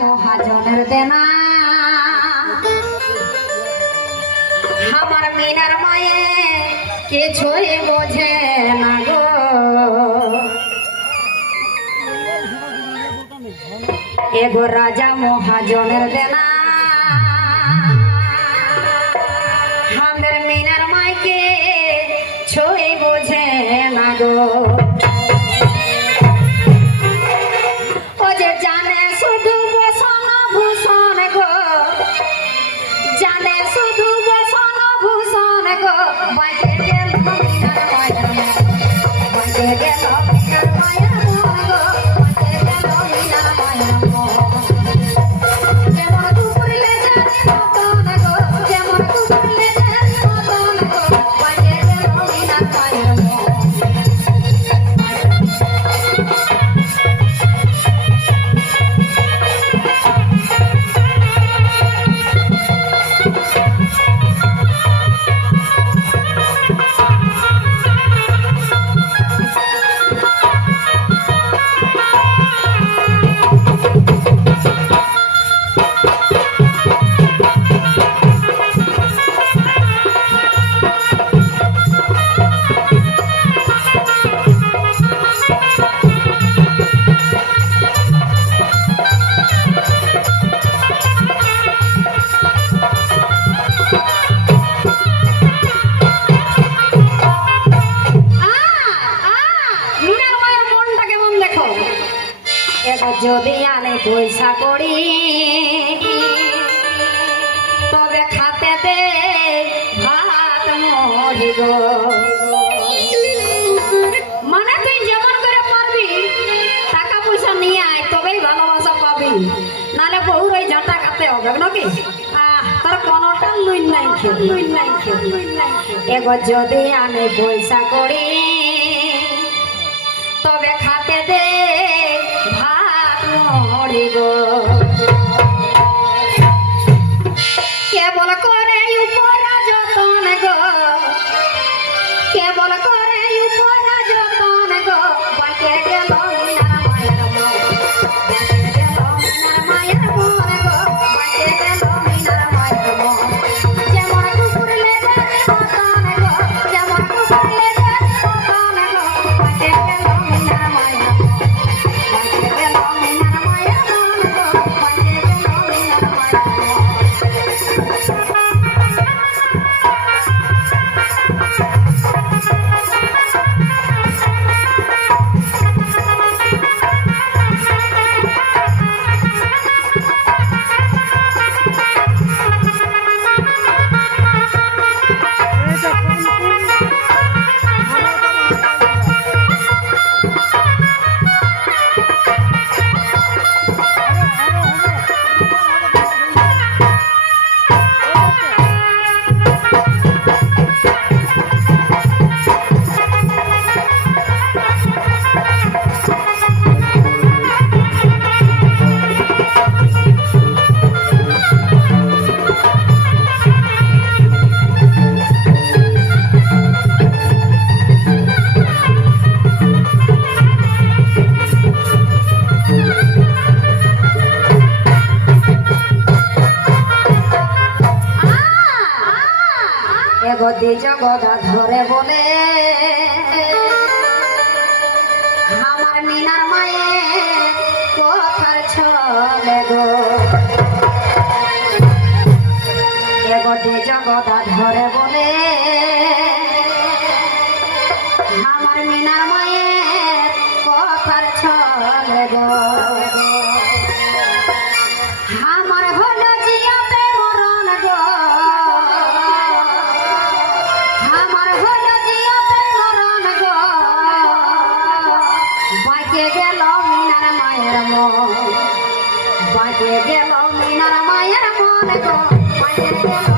মহাজনের দেনা আমার মিনার মায়ে কিছুই বোঝে না গো। এগো রাজা মহাজনের দেনা আমাদের মিনার মাইকে ছুঁই বোঝে না গো। ও যে জানে শুধু বসন ভূষণ গো, জানে শুধু বসন ভূষণ গো, বাইকে গেল মিনার মায়ের মন, বাইকে গেল মিনার মায়ের মন গো, বাইকে গেল মিনার মায়ের মন। যেমন কুকুরলে জানে মতন গো, যেমন কুকুরলে জানে মতন গো, বাইকে গেল মিনার মায়ের মন। যদি আনে পয়সা করি তবে খাতে দে ভাত মরি গো। মানে তুই যেমন করে পারবি টাকা পয়সা নিয়ে আয় তবেই ভালোবাসা পাবি, নাহলে বহুর ওই ঝাঁটা খাতে হবে নাকি। তার কোনটা লুইন নাই এগো যদি আনে পয়সা করি তবে খাতে দে ভাত মরি গো। কেবল করে উপরা যতন গো, কেবল করে উপরা যতন গো, বাইকে গেল মিনার মায়ের মন, বাইকে গেল মিনার মায়ের মন গো, বাইকে গেল মিনার মায়ের মন। যেমন কুকুরলে জানে মতন গো, যেমন কুকুরলে জানে মতন গো, বাইকে গেল মিনার মায়ের মন, বাইকে গেল মিনার মায়ের মন গো, বাইকে গেল মিনার মায়ের মন। এগোদি জগদা ধরে বলে আমার মিনার মায়ে কথার ছলে গো। এগোদি জগদা ধরে বলে আমার মিনার মায়ে কথার ছলে গো। আমার হলো জিয়াতে মরণ গো, আমার হলো জিয়াতে মরণ গো, বাইকে গেল মিনার মায়ের মন, বাইকে গেল মিনার মায়ের মন গো, বাইকে গেল